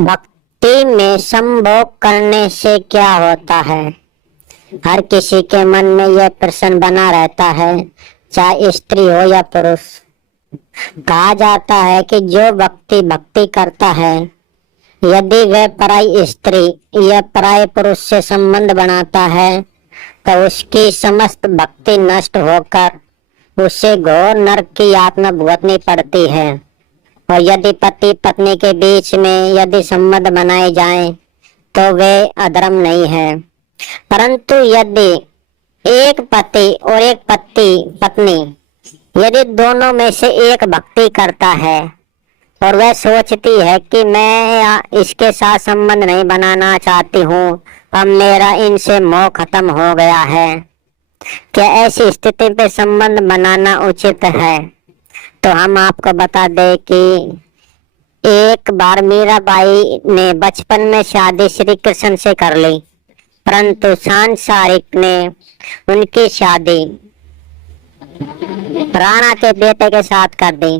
भक्ति में संभोग करने से क्या होता है? हर किसी के मन में यह प्रश्न बना रहता है, चाहे स्त्री हो या पुरुष। कहा जाता है कि जो व्यक्ति भक्ति करता है, यदि वह पराई स्त्री या पराये पुरुष से संबंध बनाता है तो उसकी समस्त भक्ति नष्ट होकर उसे घोर नरक की यातना भुगतनी पड़ती है। और यदि पति पत्नी के बीच में यदि संबंध बनाए जाएं तो वे अधर्म नहीं है, परंतु यदि एक पति और एक पत्नी यदि दोनों में से एक भक्ति करता है और वह सोचती है कि मैं इसके साथ संबंध नहीं बनाना चाहती हूँ, अब मेरा इनसे मोह खत्म हो गया है, क्या ऐसी स्थिति पे संबंध बनाना उचित है? तो हम आपको बता दें कि एक बार मीराबाई ने बचपन में शादी श्री कृष्ण से कर ली, परंतु सांसारिक ने उनकी शादी राणा के बेटे के साथ कर दी।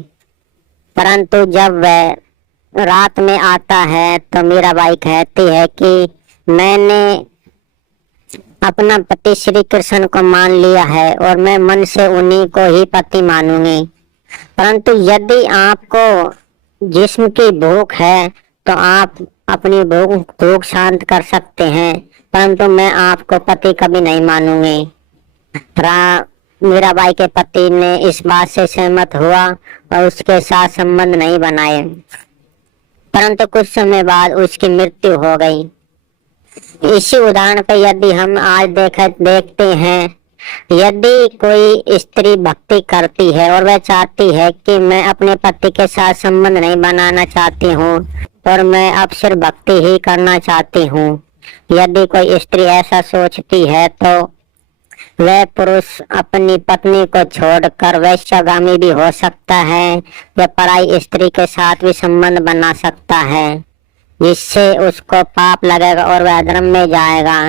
परंतु जब वह रात में आता है तो मीराबाई कहती है कि मैंने अपना पति श्री कृष्ण को मान लिया है और मैं मन से उन्हीं को ही पति मानूंगी। परंतु यदि आपको जिस्म की भूख है तो आप अपनी भूख शांत कर सकते हैं, परंतु मैं आपको पति कभी नहीं मानूंगी। मीराबाई के पति ने इस बात से सहमत हुआ और उसके साथ संबंध नहीं बनाए, परंतु कुछ समय बाद उसकी मृत्यु हो गई। इसी उदाहरण पर यदि हम आज देखते हैं, यदि कोई स्त्री भक्ति करती है और वह चाहती है कि मैं अपने पति के साथ संबंध नहीं बनाना चाहती हूँ और मैं अब सिर्फ भक्ति ही करना चाहती हूँ, यदि कोई स्त्री ऐसा सोचती है तो वह पुरुष अपनी पत्नी को छोड़कर वैश्यगामी भी हो सकता है या पराई स्त्री के साथ भी संबंध बना सकता है, जिससे उसको पाप लगेगा और वह अधर्म में जाएगा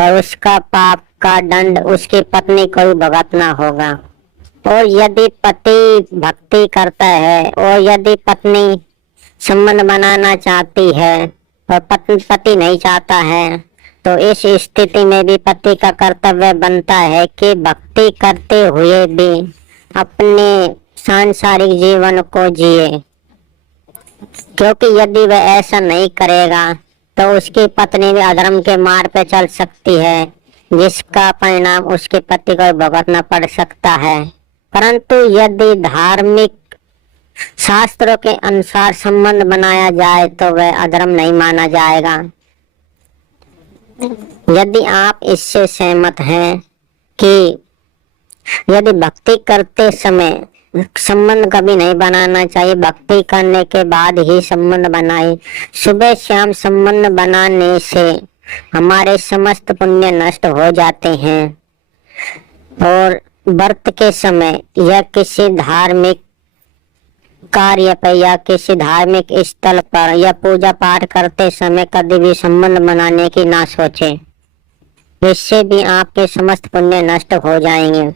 और उसका पाप का दंड उसकी पत्नी को ही भुगतना होगा। और यदि पति भक्ति करता है और यदि पत्नी संबंध बनाना चाहती है और पति नहीं चाहता है, तो इस स्थिति में भी पति का कर्तव्य बनता है कि भक्ति करते हुए भी अपने सांसारिक जीवन को जिए, क्योंकि यदि वह ऐसा नहीं करेगा तो उसकी पत्नी भी अधर्म के मार्ग पे चल सकती है, जिसका परिणाम उसके पति को भुगतना पड़ सकता है। परंतु यदि धार्मिक शास्त्रों के अनुसार संबंध बनाया जाए तो वह अधर्म नहीं माना जाएगा। यदि आप इससे सहमत हैं कि यदि भक्ति करते समय संबंध कभी नहीं बनाना चाहिए, भक्ति करने के बाद ही संबंध बनाए, सुबह शाम संबंध बनाने से हमारे समस्त पुण्य नष्ट हो जाते हैं और व्रत के समय या किसी धार्मिक कार्य पर या किसी धार्मिक स्थल पर या पूजा पाठ करते समय कभी भी संबंध बनाने की ना सोचे, इससे भी आपके समस्त पुण्य नष्ट हो जाएंगे।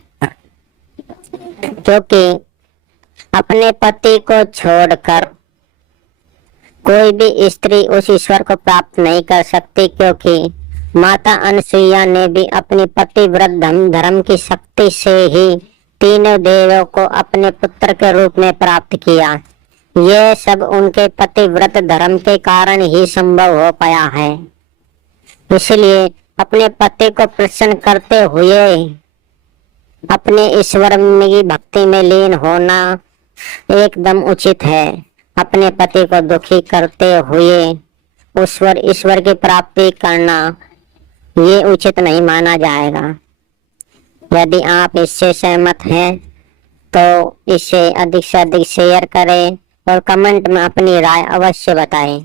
क्योंकि अपने पति को छोड़कर कोई भी स्त्री उस ईश्वर को प्राप्त नहीं कर सकती, क्योंकि माता अनसुईया ने भी अपनी पतिव्रत धर्म की शक्ति से ही तीनों देवों को अपने पुत्र के रूप में प्राप्त किया। यह सब उनके पतिव्रत धर्म के कारण ही संभव हो पाया है। इसलिए अपने पति को प्रसन्न करते हुए अपने ईश्वर की भक्ति में लीन होना एकदम उचित है। अपने पति को दुखी करते हुए ईश्वर की प्राप्ति करना ये उचित नहीं माना जाएगा। यदि आप इससे सहमत हैं तो इसे अधिक से अधिक शेयर करें और कमेंट में अपनी राय अवश्य बताएं।